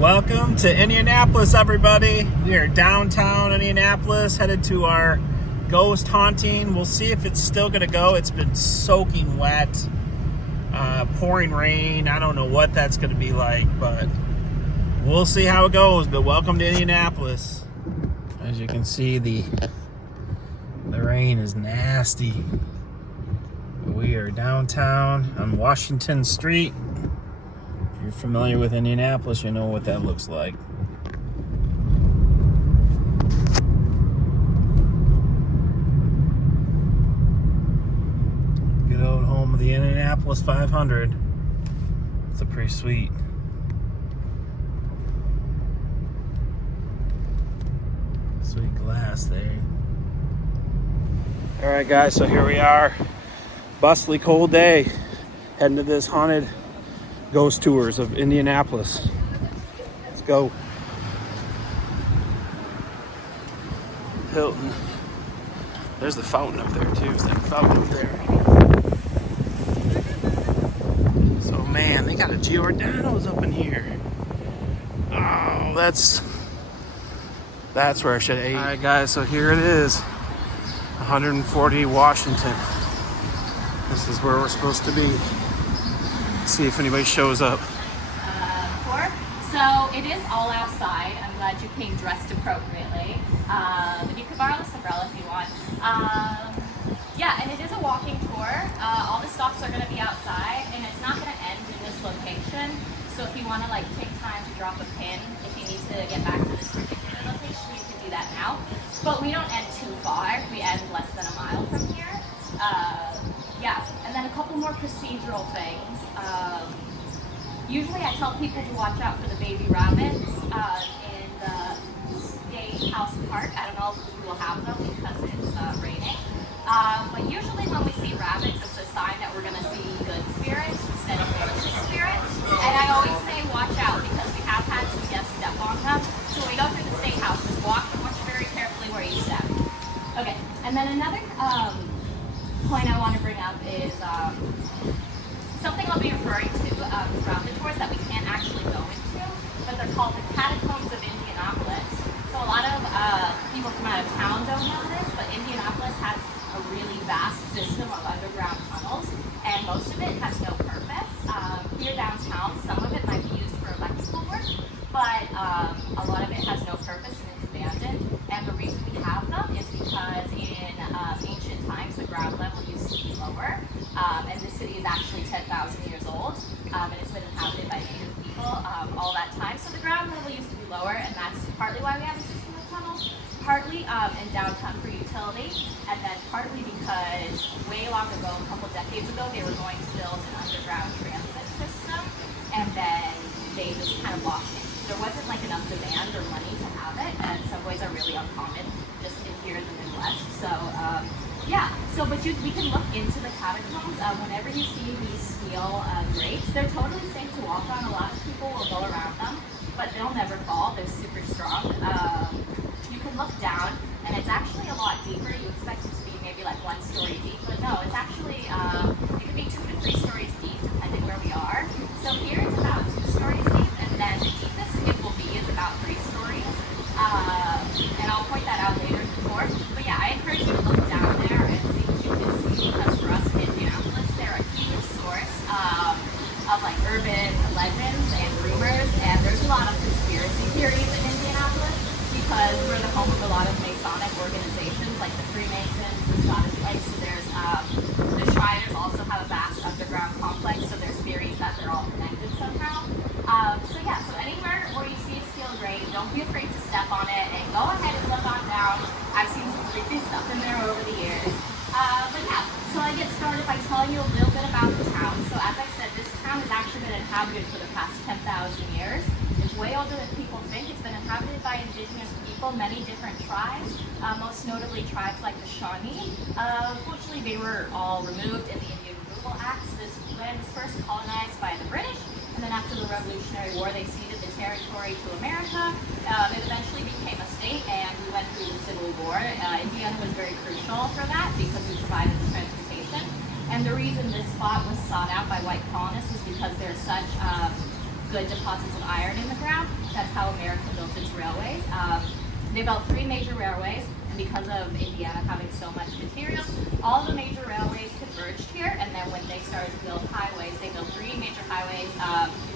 Welcome to Indianapolis, everybody. We are downtown Indianapolis, headed to our ghost haunting. We'll see if it's still going to go. It's been soaking wet, pouring rain. I don't know what that's going to be like, but we'll see how it goes. But welcome to Indianapolis. As you can see, the rain is nasty. We are downtown on Washington Street. If you're familiar with Indianapolis, you know what that looks like. Good old home of the Indianapolis 500. It's a pretty sweet. Sweet glass there. All right, guys, so here we are. Bustly cold day. Heading to this haunted ghost tours of Indianapolis. Let's go. Hilton. There's the fountain up there too. Is that fountain up there? So man, they got a Giordano's up in here. Oh, that's where I should have ate. All right, guys. So here it is. 140 Washington. This is where we're supposed to be. See if anybody shows up. So it is all outside. I'm glad you came dressed appropriately. But you can borrow this umbrella if you want. Yeah, and it is a walking tour. All the stops are going to be outside, and it's not going to end in this location. So if you want to take time to drop a pin, if you need to get back to this particular location, you can do that now. But we don't end too far. We end less than a mile from here. Yeah, and then a couple more procedural things. Usually I tell people to watch out for the baby rabbits in the State House Park. I don't know if we will have them because it's raining. But usually when we see rabbits, it's a sign that we're going to see good spirits instead of malicious spirits. And I always say watch out because we have had some guests step on them. So when we go through the State House, just walk and watch very carefully where you step. Okay, and then another point I want to bring up is something I'll be referring to throughout the tours that we can't actually go into, but they're called the Catacombs of Indianapolis. So a lot of people from out of town don't know this, but Indianapolis has a really vast system of underground tunnels, and most of it has no purpose. Here downtown, some of it might be used for electrical work, but a lot of it has no purpose and it's abandoned. And the reason we have them is because in ancient times, the ground level used to be lower, and the city is actually 10,000 years old, and it's been inhabited by native people all that time. So the ground level used to be lower, and that's partly why we have a system of tunnels, partly in downtown for utility, and then partly because way long ago, a couple decades ago, they were going to build an underground transit system, and then they just kind of lost it. There wasn't enough demand or money to have it, and subways are really uncommon just in here in the Midwest. So yeah, but we can look into the catacombs. Whenever you see these steel grates, they're totally safe to walk on. A lot of people will go around them, but they'll never fall. They're super strong. You can look down, and it's actually a lot deeper. You expect it to be maybe 1 story deep, but no, it's actually it could be 2 to 3 stories deep depending where we are. So here it's about 2 stories deep, and then the deepest it will be is about 3 stories. And I'll point that out later in the tour. But yeah, I encourage you to look down there and see what you can see, because for us in Indianapolis, they're a huge source of urban legends and rumors, and there's a lot of conspiracy theories in Indianapolis because we're the home of a lot of Masonic organizations like the Freemasons, the Scottish Lights. So there's the Shriners also have a vast underground complex, so there's theories that they're all connected somehow. So yeah, so anywhere where you see a steel grate, don't be afraid to step on it and go ahead and look on down. I've seen some creepy stuff in there over the years. But yeah, so I get started by telling you a little bit about the town. So as I said, this town has actually been inhabited for the past 10,000 years. It's way older than people think. It's been inhabited by indigenous people, many different tribes, most notably tribes like the Shawnee. Unfortunately, they were all removed in the Indian Removal Acts. This land was first colonized by the British, and then after the Revolutionary War, they ceded the territory to America. It eventually became a state, and we went through the Civil War. Indiana was very crucial for that because we provided the transportation. And the reason this spot was sought out by white colonists was because there's such good deposits of iron in the ground. That's how America built its railways. They built 3 major railways, and because of Indiana having so much material, all the major railways converged here, and then when they started to build highways, they built 3 major highways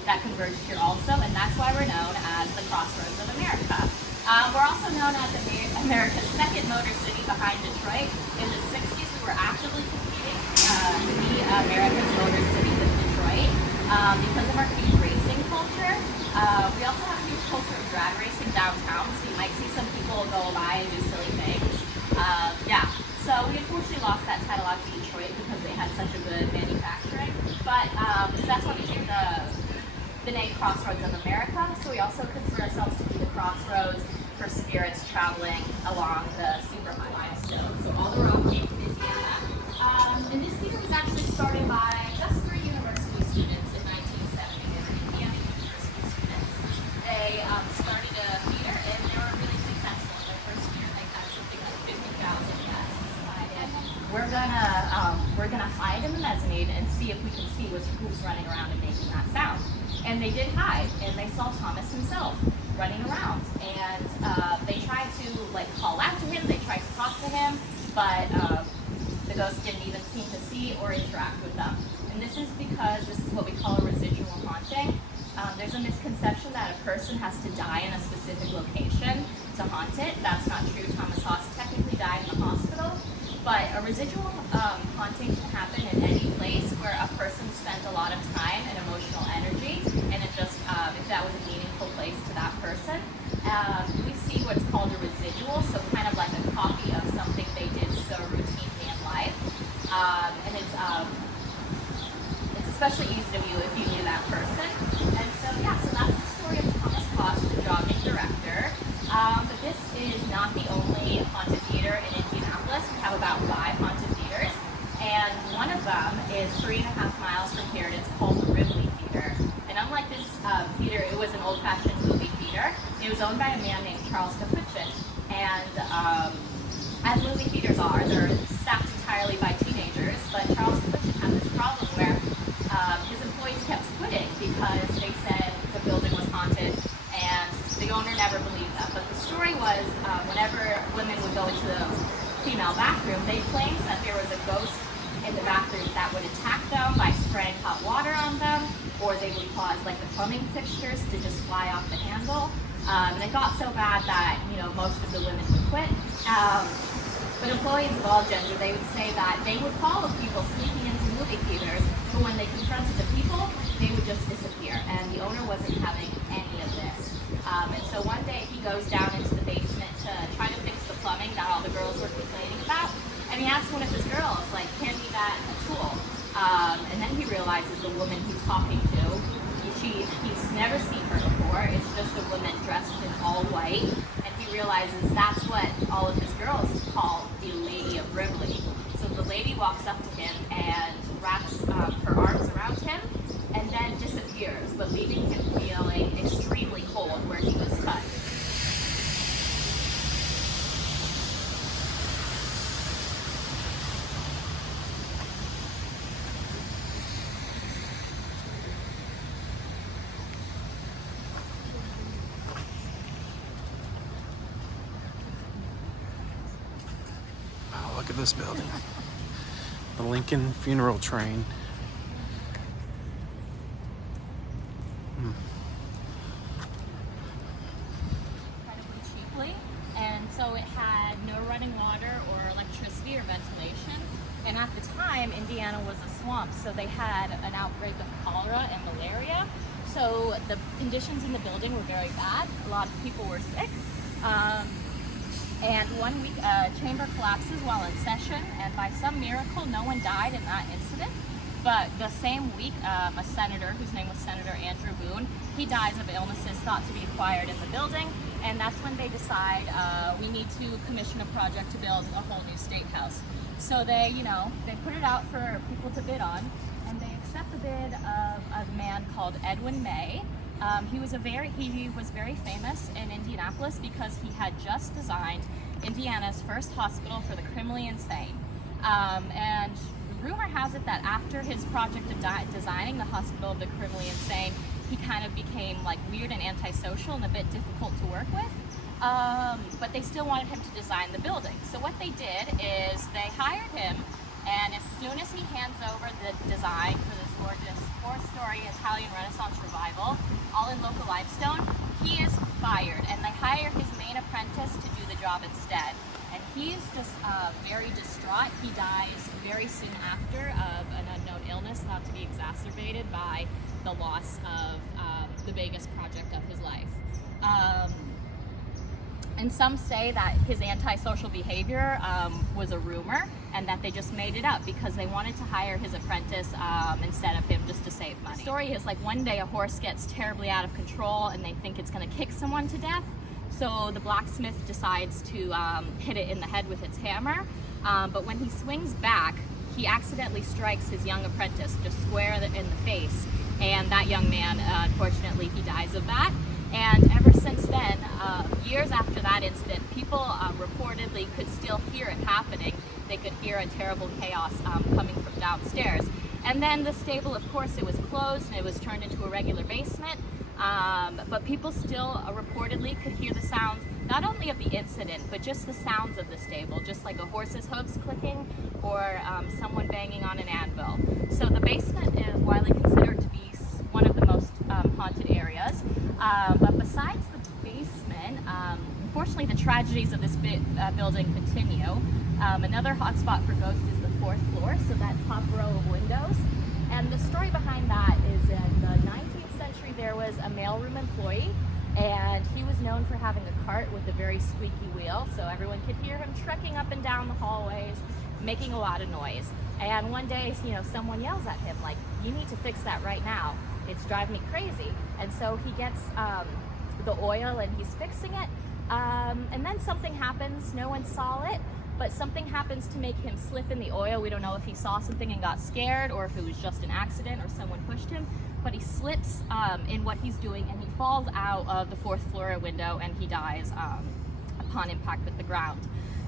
that converged here also, and that's why we're known as the Crossroads of America. We're also known as America's second motor city behind Detroit. In the 60s, we were actively competing to be America's motor city with Detroit because of our huge racing culture. We also have a huge culture of drag racing downtown, so you might see some people go by and do silly things. Yeah, so we unfortunately lost that title out to Detroit because they had such a good manufacturing. But so that's why we take the name Crossroads of America. So we also consider ourselves to be the crossroads for spirits traveling along the superhighway. So all the road came to Indiana. And this theater was actually started by just 3 university students in 1970. They were Indiana University students. They started a theater and they were really successful. In their first year, they had something like 50,000 guests. We're gonna hide in the mezzanine and see if we can see who's running around and making that sound. And they did hide, and they saw Thomas himself running around. And they tried to call out to him, they tried to talk to him, but the ghost didn't even seem to see or interact with them. And this is because this is what we call a residual haunting. There's a misconception that a person has to die in a specific location to haunt it. That's not true. Thomas Haas technically died in the hospital, but a residual haunting can happen in any place where a person spent a lot of time and emotional energy, and it just, if that was a meaningful place to that person. We see what's called a residual, so kind of like a copy of something they did so routinely in life. And it's especially easy to view if you knew that person. And so, yeah, so that's the story of Thomas Haas, the jogging director. But this is not the only haunted theater in Indianapolis. We have about 5 haunted theaters, and one of them is 3.5 miles from here, and it's called the Rivoli Theater. And unlike this theater, it was an old-fashioned movie theater. It was owned by a man named Charles Capuchin, and as movie theaters are, they're staffed entirely by teenagers, but Charles Capuchin had this problem where his employees kept quitting because they said the building was haunted, and the owner never believed them. But the story was, whenever women would go into the female bathroom, they claimed that there was a ghost in the bathroom that would attack them by spraying hot water on them, or they would cause the plumbing fixtures to just fly off the handle. And it got so bad that most of the women would quit. But employees of all gender, they would say that they would follow people sneaking into movie theaters, but when they confronted the people, they would just disappear. And the owner wasn't having any of this. And so one day he goes down into the basement to try to fix the plumbing that all the girls were complaining about. And he asks one of his girls, hand me that tool. And then he realizes the woman he's talking to, he's never seen her before. It's just a woman dressed in all white. And he realizes that's what all of his girls call the Lady of Rivoli. So the lady walks up to him and wraps her arms around him and then disappears, but leaving him feeling extremely cold where he was touched. Look at this building. The Lincoln Funeral Train. Incredibly cheaply, and so it had no running water or electricity or ventilation. And at the time, Indiana was a swamp, so they had an outbreak of cholera and malaria. So the conditions in the building were very bad. A lot of people were sick. And one week, a chamber collapses while in session, and by some miracle, no one died in that incident. But the same week, a senator, whose name was Senator Andrew Boone, he dies of illnesses thought to be acquired in the building, and that's when they decide we need to commission a project to build a whole new state house. So they put it out for people to bid on, and they accept the bid of a man called Edwin May. He was very famous in Indianapolis because he had just designed Indiana's first hospital for the criminally insane. And rumor has it that after his project of designing the hospital of the criminally insane, he kind of became like weird and antisocial and a bit difficult to work with. But they still wanted him to design the building. So what they did is they hired him, and as soon as he hands over the design for this gorgeous 4-story Italian Renaissance revival, all in local limestone, he is fired, and they hire his main apprentice to do the job instead. And he's just very distraught. He dies very soon after of an unknown illness, thought to be exacerbated by the loss of the biggest project of his life. And some say that his antisocial behavior was a rumor, and that they just made it up because they wanted to hire his apprentice instead of him, just to save money. The story is like one day a horse gets terribly out of control and they think it's going to kick someone to death. So the blacksmith decides to hit it in the head with its hammer. But when he swings back, he accidentally strikes his young apprentice just square in the face. And that young man, unfortunately, he dies of that. And ever since then, years after that incident, people reportedly could still hear it happening. They could hear a terrible chaos coming from downstairs. And then the stable, of course, it was closed and it was turned into a regular basement. But people still reportedly could hear the sounds, not only of the incident, but just the sounds of the stable, just like a horse's hooves clicking or someone banging on an anvil. So the basement is widely considered to be one of the most haunted areas. But besides the basement, unfortunately the tragedies of this building continue. Another hotspot for ghosts is the 4th floor, so that top row of windows. And the story behind that is in the 19th century there was a mailroom employee, and he was known for having a cart with a very squeaky wheel, so everyone could hear him trekking up and down the hallways, making a lot of noise. And one day, someone yells at him like, "You need to fix that right now. It's driving me crazy." And so he gets the oil and he's fixing it. And then something happens. No one saw it, but something happens to make him slip in the oil. We don't know if he saw something and got scared or if it was just an accident or someone pushed him, but he slips in what he's doing and he falls out of the 4th floor window and he dies upon impact with the ground.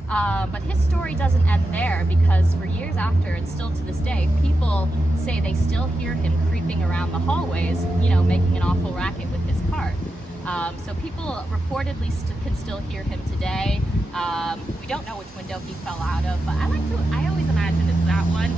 But his story doesn't end there, because for years after, and still to this day, people say they still hear him creeping around the hallways, making an awful racket with his cart. So people reportedly can still hear him today. We don't know which window he fell out of, but I always imagine it's that one.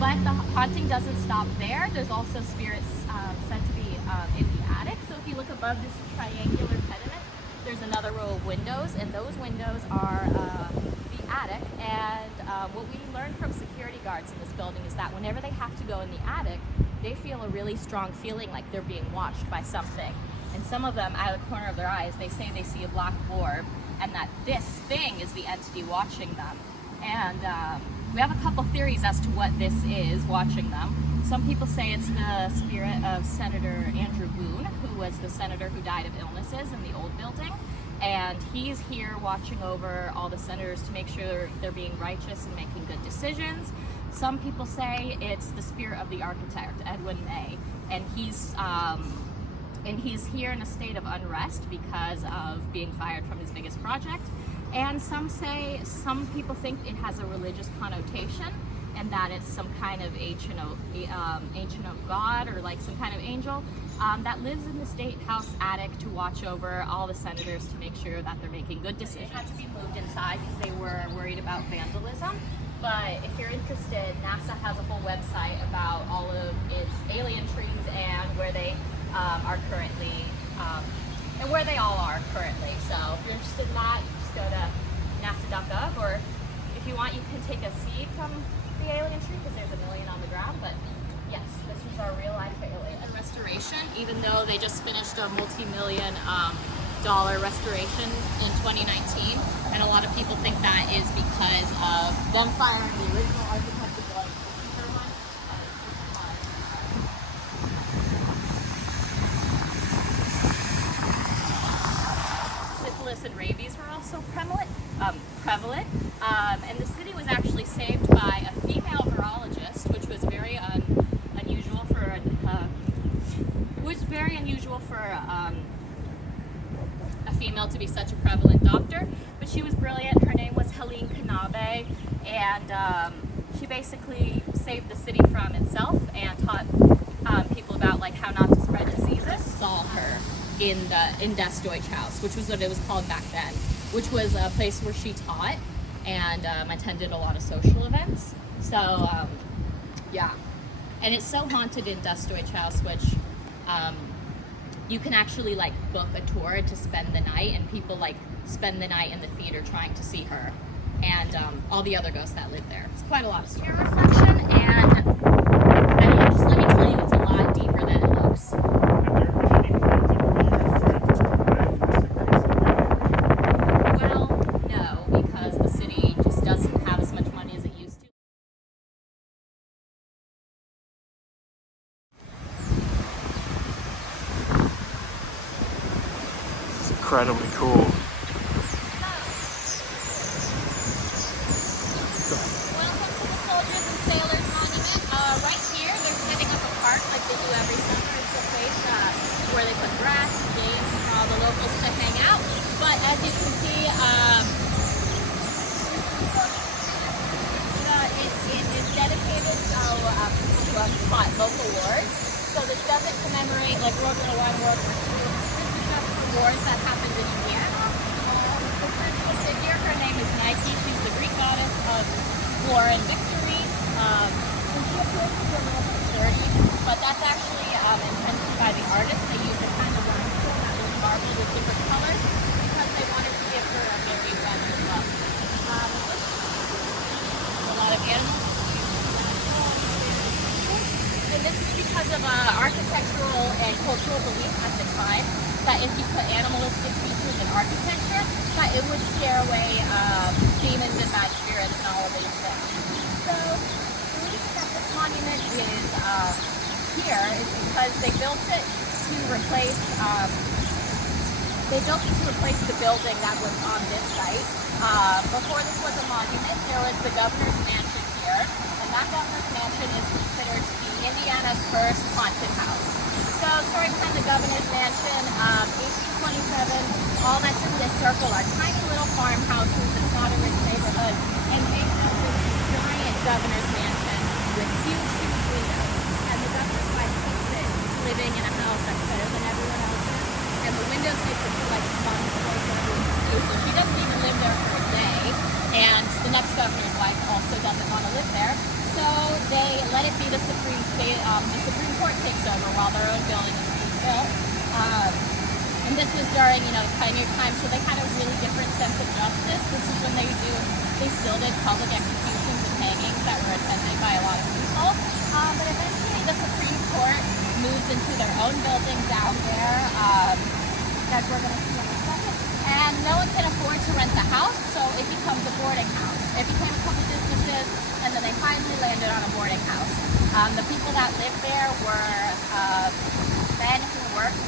But the haunting doesn't stop there. There's also spirits said to be in the attic. So if you look above this triangular pediment, there's another row of windows, and those windows are the attic. And what we learned from security guards in this building is that whenever they have to go in the attic, they feel a really strong feeling like they're being watched by something. And some of them, out of the corner of their eyes, they say they see a black orb, and that this thing is the entity watching them. And we have a couple theories as to what this is watching them. Some people say it's the spirit of Senator Andrew Boone, who was the senator who died of illnesses in the old building. And he's here watching over all the senators to make sure they're being righteous and making good decisions. Some people say it's the spirit of the architect, Edwin May, and he's here in a state of unrest because of being fired from his biggest project. And some people think it has a religious connotation, and that it's some kind of ancient of God, or like some kind of angel that lives in the state house attic to watch over all the senators to make sure that they're making good decisions. It had to be moved inside because they were worried about vandalism. But if you're interested, NASA has a whole website about all of its alien trees and where they are currently, and where they all are currently. So if you're interested in that, just go to nasa.gov, or if you want, you can take a seed from the alien tree, because there's a million on the ground. But yes, this is our real life alien. And restoration, even though they just finished a multi-million dollar restoration in 2019, and a lot of people think that is because of them firing the original architect of the turbine. Syphilis and rabies were also prevalent, and the city was actually saved by a female virologist, which was very unusual for a female to be such a prevalent doctor. But she was brilliant. Her name was Helene Kanabe, and she basically saved the city from itself and taught people about like how not to spread diseases, saw her in Das Deutsche House, which was what it was called back then, which was a place where she taught and attended a lot of social events. So yeah, and it's so haunted in Das Deutsche House, which you can actually like book a tour to spend the night, and people like spend the night in the theater trying to see her and all the other ghosts that live there. It's quite a lot of scare reflection, and I mean, just let me tell you, it's a lot deeper than it looks. Well, no, because the city just doesn't have as much money as it used to. It's incredibly cool. Welcome to the Soldiers and Sailors Monument. Right here, they're setting up a park like they do every summer. It's a place where they put grass, games for all the locals to hang out. But as you can see, it is dedicated to fought local wars. So this doesn't commemorate like World War I, World War II. This is just the wars that happened in Indiana. The principal figure, her name is Nike. She's the Greek goddess of war and victory. And she appears to be a little bit sturdy, but that's actually intended by the artist. They use a kind of limestone that was marbled with different colors because they wanted to give her a very feminine look. A lot of animals. And this is because of architectural and cultural belief at the time that if you put animalistic features in architecture, that it would scare away demons and bad spirits and all of these things. So the reason that this monument is here is because they built it to replace the building that was on this site. Before this was a monument, there was the governor's mansion here, and that governor's mansion is considered to be Indiana's first haunted house. So, story behind the governor's mansion, 1827, all that's in this circle are tiny little farmhouses. It's not a rich neighborhood, and they have this giant governor's mansion with huge, huge windows. And the governor's wife hates it, living in a house that's better than everyone else's, and the windows make her feel like she's on the floor for everyone to see. So she doesn't even live there for a day, and the next governor's wife also doesn't want to live there. So they let it be the Supreme Court takes over while their own building is being built. And this was during, the pioneer time, so they had a really different sense of justice. This is when they still did public executions and hangings that were attended by a lot of people. But eventually the Supreme Court moves into their own building down there, as we're going to see in a second. And no one can afford to rent the house, so it becomes a boarding house. It became a couple businesses, and then they finally landed on a boarding house. The people that lived there were men who worked,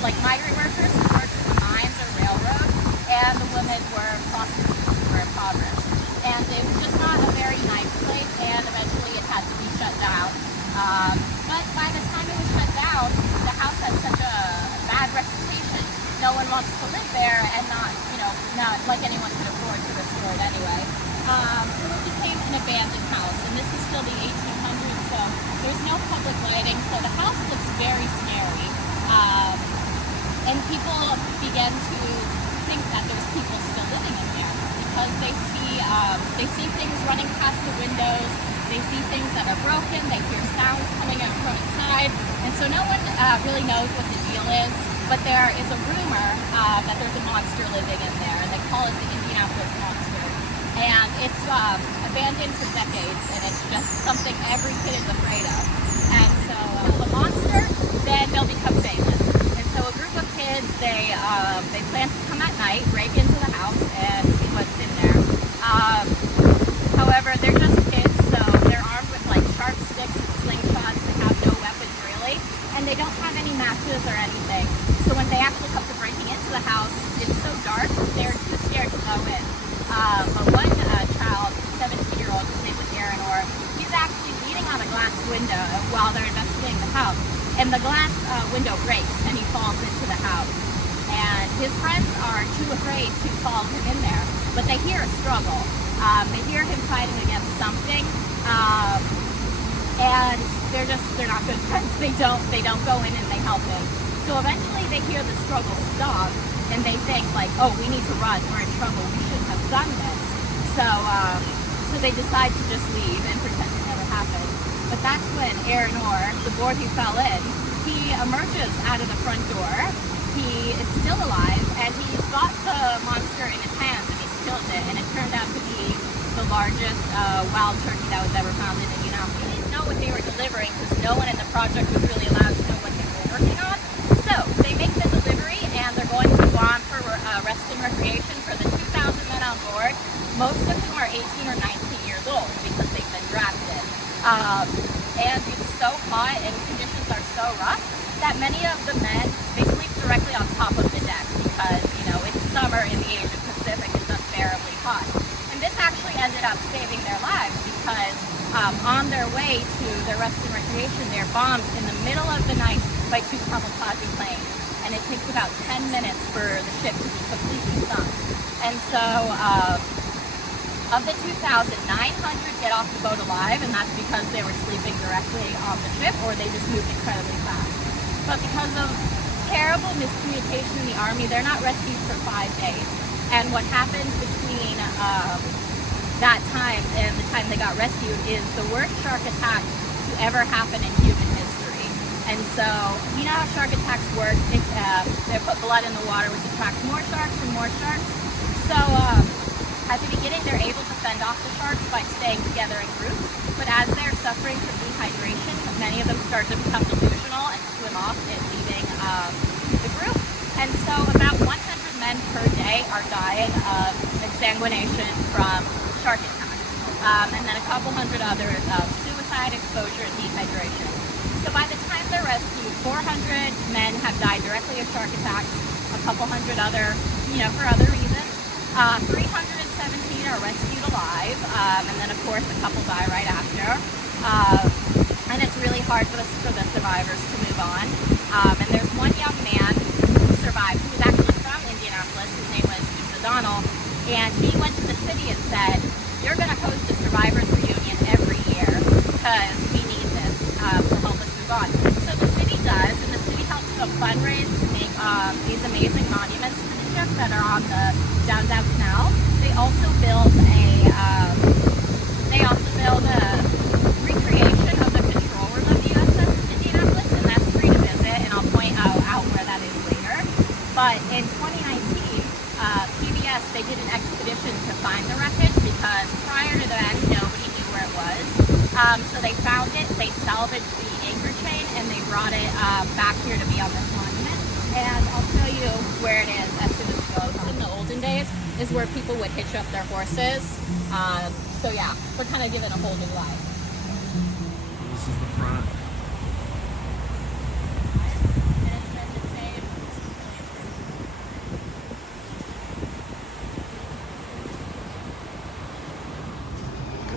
like migrant workers who worked in the mines or railroad, and the women were prostitutes who were impoverished. And it was just not a very nice place, and eventually it had to be shut down. But by the time it was shut down, the house had such a bad reputation. No one wants to live there, and not like anyone could afford to restore it anyway. So it became an abandoned house, and this is still the 1800s, so there's no public lighting, so the house looks very scary. And people began to think that there's people still living in there because they see things running past the windows, they see things that are broken, they hear sounds coming out from inside, and so no one really knows what the deal is. But there is a rumor that there's a monster living in there, and they call it the Indianapolis monster. And it's abandoned for decades, and it's just something every kid is afraid of. And so the monster, then they'll become famous. And so a group of kids, they plan to come at night, break into the house, and see what's in there. However, they're just kids, so they're armed with like sharp sticks and slingshots. They have no weapons really, and they don't have any matches or anything. So when they actually come to breaking into the house, it's so dark, they're too scared to go in. But one child, 17-year-old, his name was Aaron, he's actually leaning on a glass window while they're investigating the house. And the glass window breaks, and he falls into the house. And his friends are too afraid to follow him in there, but they hear a struggle. They hear him fighting against something. and they're not good friends. They don't go in and they help him. So eventually they hear the struggle stop, and they think like, oh, we need to run. We're in trouble. We shouldn't have done this. So they decide to just leave and pretend it never happened. But that's when Aranor, the board who fell in, he emerges out of the front door. He is still alive, and he's got the monster in his hands, and he's killed it. And it turned out to be the largest wild turkey that was ever found in Indianapolis. They didn't know what they were delivering because no one in the project was really allowed to know what they were working on. So they make the delivery, and they're going to go on for rest and recreation for the 2,000 men on board, most of whom are 18 or 19 years old because they've been drafted. And it's so hot and conditions are so rough that many of the men, they sleep directly on top of the deck because, you know, it's summer in the Asian Pacific, it's unbearably hot. And this actually ended up saving their lives because on their way to their rest and recreation, they're bombed in the middle of the night by 2 kamikaze planes. And it takes about 10 minutes for the ship to be completely sunk. And so of the 2,000, 900 get off the boat alive, and that's because they were sleeping directly on the ship or they just moved incredibly fast. But because of terrible miscommunication in the Army, they're not rescued for 5 days. And what happens between that time and the time they got rescued is the worst shark attack to ever happen in human history. And so, you know how shark attacks work? They put blood in the water, which attracts more sharks and more sharks. So at the beginning, they're able to fend off the sharks by staying together in groups. But as they're suffering from dehydration, many of them start to become delusional and swim off and leaving the group. And so about 100 men per day are dying of exsanguination from shark attacks. And then a couple hundred others of suicide, exposure, and dehydration. So by the time they're rescued, 400 men have died directly of shark attacks, a couple hundred other, you know, for other reasons. 317 are rescued alive, and then of course a couple die right after. And it's really hard for the survivors to move on. And there's one young man who survived, who was actually from Indianapolis, his name was O'Donnell, and he went to the city and said, you're going to host a survivors reunion every year because we need this to help us move on. So the city does, and the city helps to fundraise to make these amazing monuments to the ship that are on the downtown canal. They also build a recreation of the control room of the USS Indianapolis, and that's free to visit, and I'll point out where that is later. But in 2019, PBS, they did an expedition to find the wreckage because prior to that, nobody knew where it was. So they found it, they salvaged the anchor chain, and they brought it back here to be on this monument. And I'll show you where it is as soon as it goes. In the olden days is where people would hitch up their horses. So yeah, we're kind of given a whole new life. This is the front. And it's been the same.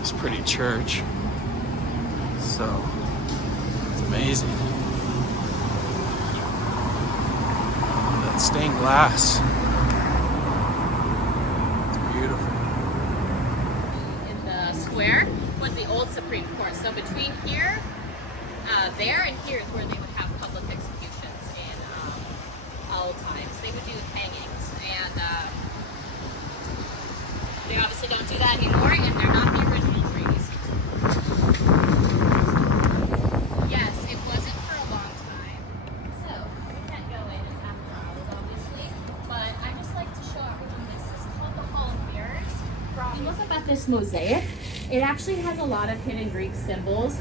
It's a pretty church. So it's amazing. That stained glass. It's beautiful. In the square was the old Supreme Court. So between here, there, and here is where they would have public executions in old times. They would do hangings, and they obviously don't do that anymore, and they're not the original trees. Yes, it wasn't for a long time. So we can't go in, it's after hours, obviously. But I just like to show everyone this. It's called the Hall of Mirrors. If you look up at this mosaic, it actually has a lot of hidden Greek symbols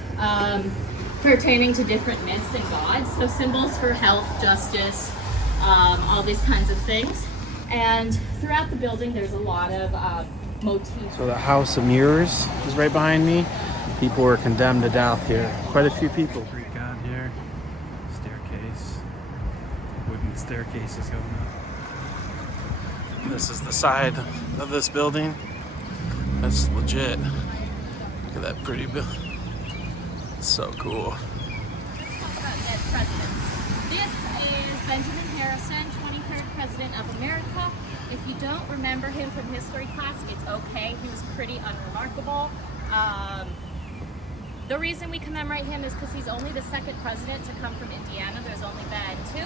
pertaining to different myths and gods. So symbols for health, justice, all these kinds of things. And throughout the building, there's a lot of motifs. So the House of Mirrors is right behind me. People were condemned to death here. Quite a few people. Greek god here. Staircase. Wooden staircases going up. This is the side of this building. That's legit. Look at that pretty building. It's so cool. Talk about dead presidents. This is Benjamin Harrison, 23rd President of America. If you don't remember him from history class, it's okay. He was pretty unremarkable. The reason we commemorate him is because he's only the second president to come from Indiana. There's only been 2.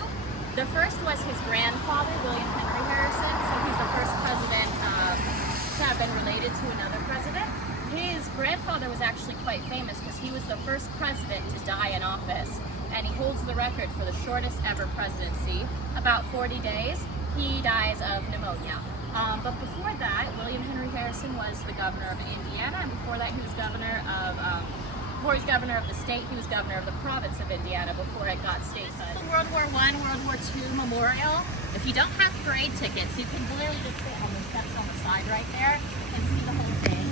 The first was his grandfather, William Henry Harrison, so he's the first president to have been related to another president. His grandfather was actually quite famous because he was the first president to die in office, and he holds the record for the shortest ever presidency, about 40 days. He dies of pneumonia. But before that, William Henry Harrison was the governor of Indiana, and before that he was governor of the state, he was governor of the province of Indiana before it got stateside. World War I, World War II memorial. If you don't have parade tickets, you can literally just sit on the steps on the side right there and see the whole thing.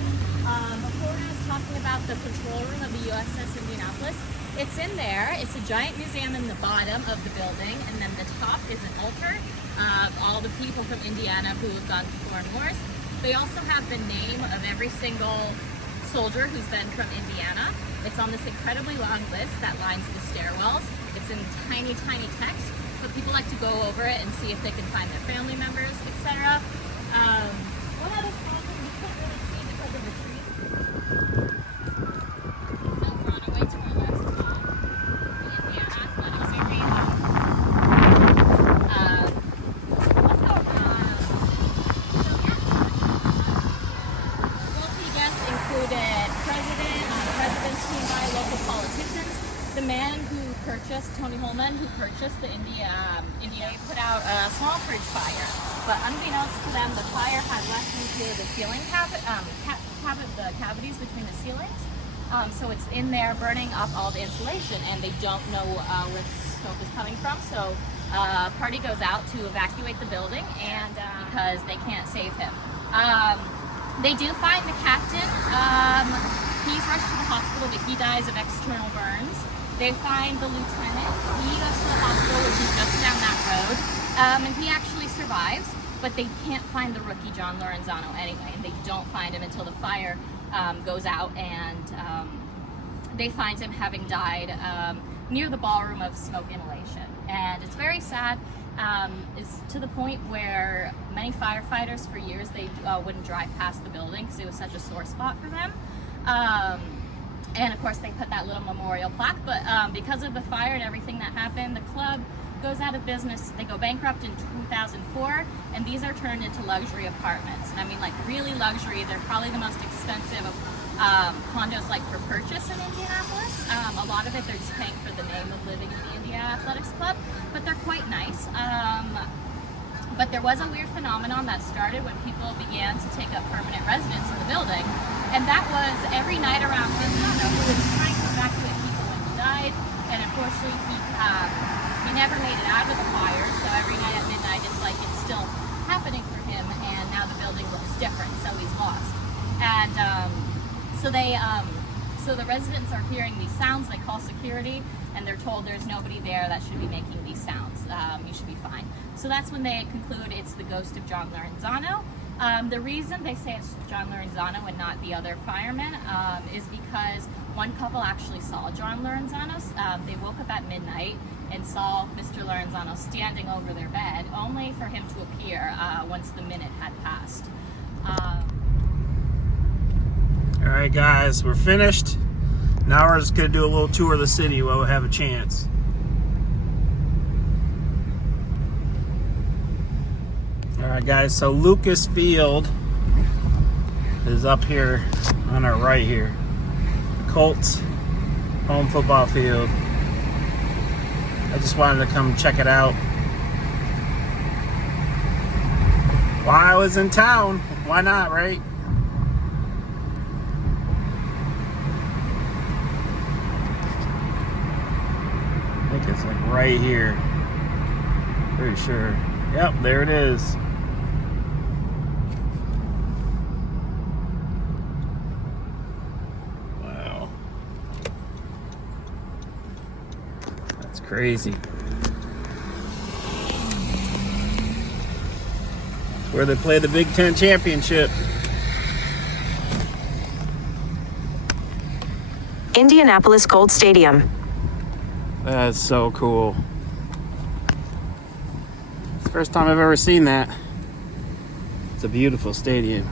Before I was talking about the control room of the USS Indianapolis, it's in there. It's a giant museum in the bottom of the building, and then the top is an altar of all the people from Indiana who have gone to foreign wars. They also have the name of every single soldier who's been from Indiana. It's on this incredibly long list that lines the stairwells. It's in tiny, tiny text, but people like to go over it and see if they can find their family members, etc. One other problem you can't really see because of the trees. So we're on our way to our last stop, the Indiana Athletic Museum. Let's go. Wealthy guests included presidents team by local politicians. The man who purchased, Tony Holman, who purchased the India put out a small fridge fire. But unbeknownst to them, the fire had left into the ceiling the cavities between the ceilings. So it's in there burning up all the insulation, and they don't know where the smoke is coming from. So party goes out to evacuate the building, and because they can't save him. They do find the captain. He's rushed to the hospital, but he dies of external burns. They find the lieutenant. He goes to the hospital, which is just down that road, and he actually survives, but they can't find the rookie John Lorenzano anyway, and they don't find him until the fire goes out, and they find him having died near the ballroom of smoke inhalation. And it's very sad. It's to the point where many firefighters for years, they wouldn't drive past the building because it was such a sore spot for them. And of course they put that little memorial plaque, but because of the fire and everything that happened, the club goes out of business. They go bankrupt in 2004, and these are turned into luxury apartments. And I mean, like, really luxury. They're probably the most expensive condos like for purchase in Indianapolis. A lot of it, they're just paying for the name of living in the Indiana Athletics Club, but they're quite nice. But there was a weird phenomenon that started when people began to take up permanent residence in the building, and that was every night around midnight, who was trying to evacuate people when he died, and unfortunately he never made it out of the fire, so every night at midnight it's like it's still happening for him, and now the building looks different, so he's lost. And so the residents are hearing these sounds. They call security, and they're told there's nobody there that should be making these sounds. You should be fine. So that's when they conclude it's the ghost of John Lorenzano. The reason they say it's John Lorenzano and not the other firemen is because one couple actually saw John Lorenzano. They woke up at midnight and saw Mr. Lorenzano standing over their bed, only for him to appear once the minute had passed. All right, guys, we're finished. Now we're just gonna do a little tour of the city while we have a chance. All right, guys, so Lucas Field is up here on our right here. Colts home football field. I just wanted to come check it out while I was in town. Why not, right? I think it's like right here. Pretty sure. Yep, there it is. Wow. That's crazy. Where they play the Big Ten Championship. Indianapolis Colts Stadium. That's so cool. It's the first time I've ever seen that. It's a beautiful stadium.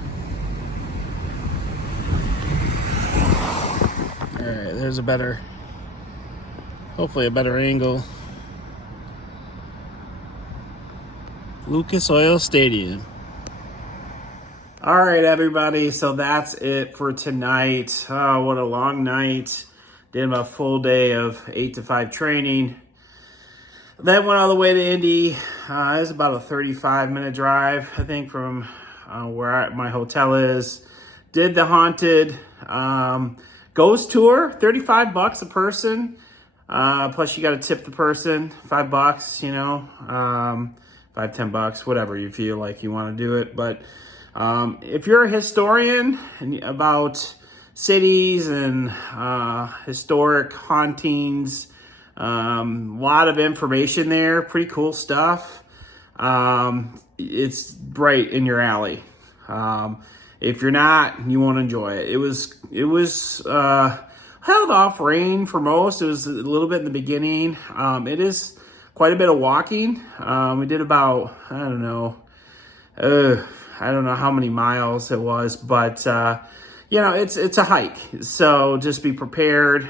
Alright, there's there's a better, hopefully a better angle. Lucas Oil Stadium. All right, everybody. So that's it for tonight. Oh, what a long night. Did a full day of 8 to 5 training. Then went all the way to Indy. It was about a 35-minute drive, I think, from where my hotel is. Did the haunted ghost tour, $35 a person. Plus, you got to tip the person, $5, you know, $5-10, whatever you feel like you want to do it. But if you're a historian about cities and historic hauntings, a lot of information there, pretty cool stuff. It's right in your alley. If you're not, you won't enjoy it. It was held off rain for most. It was a little bit in the beginning. It is quite a bit of walking. We did about, I don't know how many miles it was, but you know, it's a hike. So just be prepared.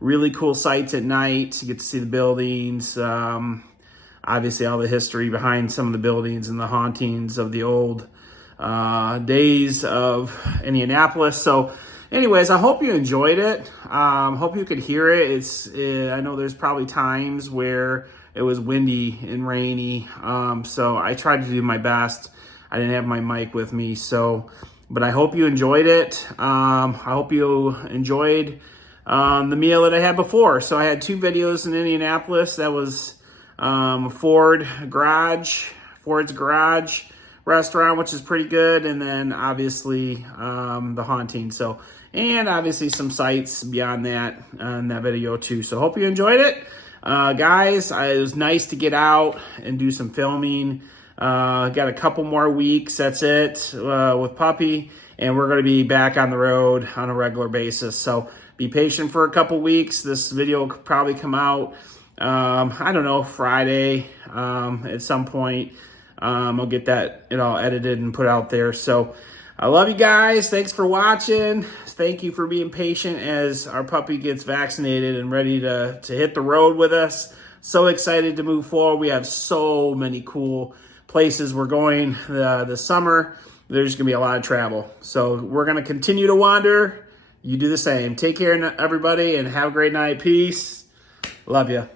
Really cool sights at night. You get to see the buildings. Obviously, all the history behind some of the buildings and the hauntings of the old days of Indianapolis. So anyways, I hope you enjoyed it. Hope you could hear it. I know there's probably times where it was windy and rainy. So I tried to do my best. I didn't have my mic with me. But I hope you enjoyed it. I hope you enjoyed the meal that I had before. So I had 2 videos in Indianapolis. That was Ford's Garage restaurant, which is pretty good, and then obviously the haunting. And obviously some sights beyond that in that video too. So hope you enjoyed it, guys. It was nice to get out and do some filming. Got a couple more weeks. That's it with Puppy, and we're going to be back on the road on a regular basis. So be patient for a couple weeks. This video will probably come out, I don't know, Friday at some point. I'll get that all edited and put out there. So I love you guys. Thanks for watching. Thank you for being patient as our puppy gets vaccinated and ready to hit the road with us. So excited to move forward. We have so many cool places we're going this summer. There's going to be a lot of travel. So we're going to continue to wander. You do the same. Take care, everybody, and have a great night. Peace. Love you.